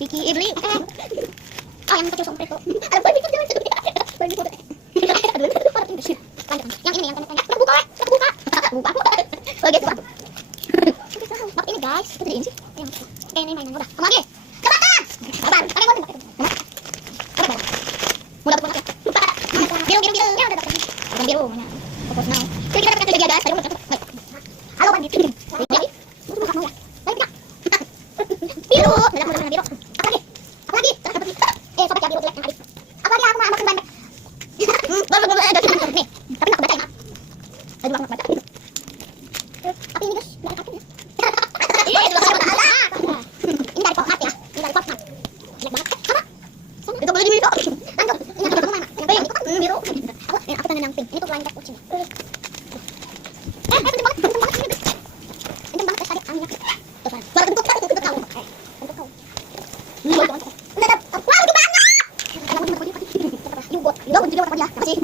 Vicky Evelyn. Oh, yang pakai sombrero. Ada bayi itu jangan sedih. Bayi itu. Aduh, parah ini sih. Yang ini yang tanda. Buka. Buka. Oke, buka. Bak ini guys, itu diin sih. Oke, ini mainan udah. Kamu lagi. Cepetan. Sabar. Pakai gue tembak. Sabar. Mudah bukan ya. Biru. Ya udah dapat. Bukan biru mana. Fokus now. Kita dapat kerja guys. Halo Bang. Lagi. Buka mau ya. Baik. Biru. Dapat biru. Apa lagi? Sobat ya biru jelek yang tadi. Apa lagi aku mau makan banyak. Baru ada nih. Tapi enggak baca ya. Aduh aku baca. Tapi ini guys, enggak apa-apa ya. Ini dari Pokmat ya. Ini dari Pokmat. Jelek banget. Sama. Itu boleh diminum. Lanjut. Ini aku mana? Yang pink itu kan biru. Aku pengen yang pink. Ini tuh lain kat kucing. Kenceng banget. Kenceng banget ini guys. Kenceng banget tadi anginnya. Tuh kan. Baru kentut kau. Kentut kau. Ini jangan. Udah. Wah, udah banyak. Kalau mau dipakai. Yuk, gua kunci dia apa dia? Makasih.